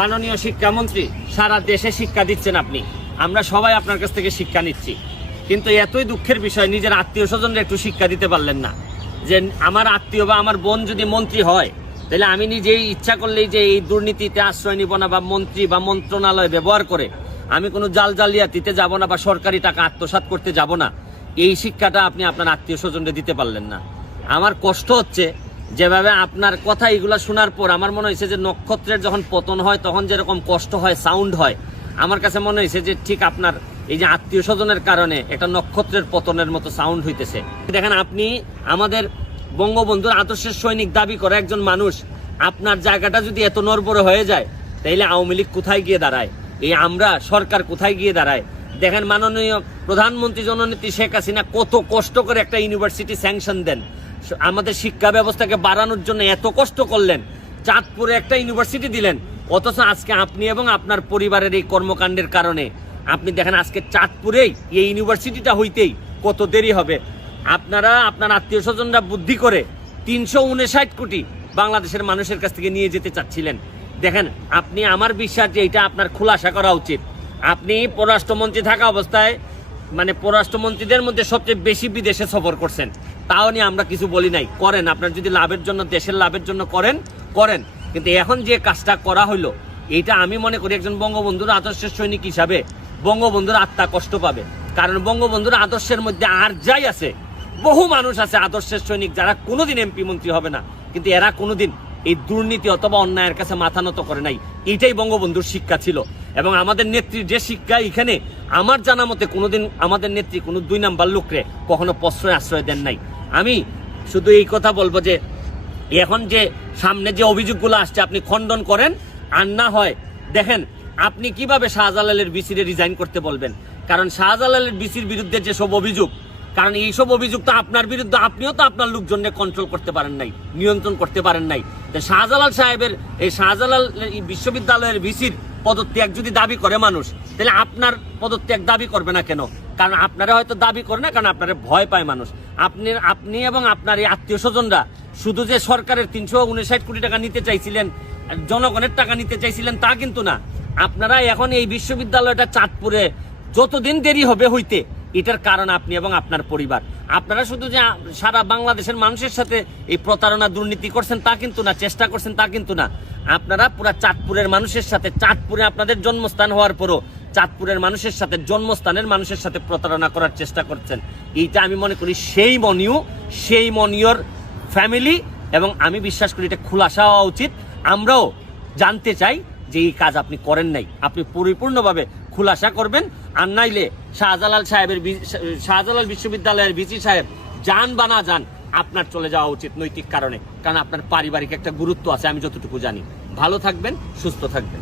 মাননীয় শিক্ষামন্ত্রী, সারা দেশে শিক্ষা দিচ্ছেন আপনি, আমরা সবাই আপনার কাছ থেকে শিক্ষা নিচ্ছি, কিন্তু এতই দুঃখের বিষয় নিজের আত্মীয় স্বজনরা একটু শিক্ষা দিতে পারলেন না। যে আমার আত্মীয় বা আমার বোন যদি মন্ত্রী হয়, তাহলে আমি নিজেই ইচ্ছা করলেই যে এই দুর্নীতিতে আশ্রয় নিব না, বা মন্ত্রী বা মন্ত্রণালয় ব্যবহার করে আমি কোনো জালিয়াতিতে যাব না, বা সরকারি টাকা আত্মসাৎ করতে যাব না, এই শিক্ষাটা আপনি আপনার আত্মীয় স্বজনদের দিতে পারলেন না। আমার কষ্ট হচ্ছে যেভাবে আপনার কথা এগুলা শোনার পর আমার মনে হয়েছে যে নক্ষত্রের যখন পতন হয় তখন যেরকম কষ্ট হয়, সাউন্ড হয়, আমার কাছে মনে হয়েছে যে ঠিক আপনার এই যে আত্মীয় স্বজনের কারণে একটা নক্ষত্রের পতনের মতো সাউন্ড হইতেছে। দেখেন, আপনি আমাদের বঙ্গবন্ধুর আদর্শের সৈনিক দাবি করে একজন মানুষ, আপনার জায়গাটা যদি এত নড়বড়ে হয়ে যায়, তাইলে আওয়ামী লীগ কোথায় গিয়ে দাঁড়ায়, এই আমরা সরকার কোথায় গিয়ে দাঁড়ায়? দেখেন, মাননীয় প্রধানমন্ত্রী জননেত্রী শেখ হাসিনা কত কষ্ট করে একটা ইউনিভার্সিটি স্যাংশন দেন, আমাদের শিক্ষা ব্যবস্থাকে বাড়ানোর জন্য এত কষ্ট করলেন, চাঁদপুরে একটা ইউনিভার্সিটি দিলেন, অথচ আজকে আপনি এবং আপনার পরিবারের এই কর্মকাণ্ডের কারণে আপনি দেখেন আজকে চাঁদপুরেই এই ইউনিভার্সিটিটা হইতেই কত দেরি হবে। আপনারা আপনার আত্মীয় স্বজনরা বুদ্ধি করে 359 কোটি বাংলাদেশের মানুষের কাছ থেকে নিয়ে যেতে চাচ্ছিলেন। দেখেন, আপনি, আমার বিশ্বাস যে এটা আপনার খুলাসা করা উচিত। আপনি পররাষ্ট্রমন্ত্রী থাকা অবস্থায় মানে পররাষ্ট্রমন্ত্রীদের মধ্যে সবচেয়ে বেশি বিদেশে সফর করছেন, তাও নিয়ে আমরা কিছু বলি নাই, করেন, আপনার যদি লাভের জন্য, দেশের লাভের জন্য করেন, কিন্তু এখন যে কাজটা করা হইলো, এইটা আমি মনে করি একজন বঙ্গবন্ধুর আদর্শের সৈনিক হিসাবে বঙ্গবন্ধুর আত্মা কষ্ট পাবে। কারণ বঙ্গবন্ধুর আদর্শের মধ্যে আর যাই আছে, বহু মানুষ আছে আদর্শের সৈনিক যারা কোনোদিন এমপি মন্ত্রী হবে না, কিন্তু এরা কোনোদিন এই দুর্নীতি অথবা অন্যায়ের কাছে মাথা নত করে নাই। এইটাই বঙ্গবন্ধুর শিক্ষা ছিল। এবং আমাদের নেত্রীর যে শিক্ষা, এখানে আমার জানা মতে কোনোদিন আমাদের নেত্রী কোনো 2 নাম্বার লোকরে কখনো আশ্রয় দেন নাই। আমি শুধু এই কথা বলবো যে এখন যে সামনে যে অভিযোগগুলো আসছে আপনি খণ্ডন করেন, আর না হয় দেখেন আপনি কিভাবে শাহজালালের বিসিরে রিজাইন করতে বলবেন। কারণ শাহজালালের বিসির বিরুদ্ধে যেসব অভিযোগ, কারণ এইসব অভিযোগ তো আপনার বিরুদ্ধে, আপনিও তো আপনার লোকজনকে কন্ট্রোল করতে পারেন নাই, নিয়ন্ত্রণ করতে পারেন নাই। শাহজালাল সাহেবের এই শাহজালাল বিশ্ববিদ্যালয়ের ভিসির পদত্যাগ যদি দাবি করে মানুষ, তাহলে আপনার পদত্যাগ দাবি করবে না কেন? কারণ আপনারা হয়তো দাবি করে না, কারণ আপনারা ভয় পায় মানুষ। আপনি এবং আপনার এই আত্মীয় স্বজনরা শুধু যে সরকারের 359 কোটি টাকা নিতে চাইছিলেন, জনগণের টাকা নিতে চাইছিলেন, তা কিন্তু না। আপনারা এখন এই বিশ্ববিদ্যালয়টা চাঁদপুরে যতদিন দেরি হবে হইতে, এটার কারণ আপনি এবং আপনার পরিবার। আপনারা শুধু যে সারা বাংলাদেশের মানুষের সাথে এই প্রতারণা দুর্নীতি করছেন তা কিন্তু না, চেষ্টা করছেন তা কিন্তু না। আপনারা পুরা চাঁদপুরের মানুষের সাথে, চাঁদপুরে আপনাদের জন্মস্থান হওয়ার পরও চাঁদপুরের মানুষের সাথে, জন্মস্থানের মানুষের সাথে প্রতারণা করার চেষ্টা করছেন। এইটা আমি মনে করি সেই মনিয়র ফ্যামিলি, এবং আমি বিশ্বাস করি এটা খুলাসা হওয়া উচিত। আমরাও জানতে চাই যে এই কাজ আপনি করেন নাই, আপনি পরিপূর্ণভাবে খুলাসা করবেন। আর নাইলে শাহজালাল বিশ্ববিদ্যালয়ের ভিসি সাহেব যান বা না যান, আপনার চলে যাওয়া উচিত নৈতিক কারণে, কারণ আপনার পারিবারিক একটা গুরুত্ব আছে, আমি যতটুকু জানি। ভালো থাকবেন, সুস্থ থাকবেন।